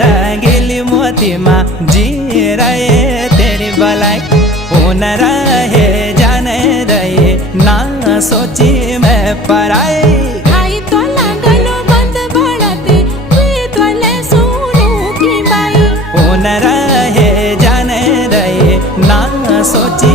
गिली मोती माँ जी रहे तेरी भलाई न रहे जाने रहे ना सोची मैं पराई आई तो लागलो बंद बढ़ते तोले सुनू की बाई न रहे जाने रहे ना सोची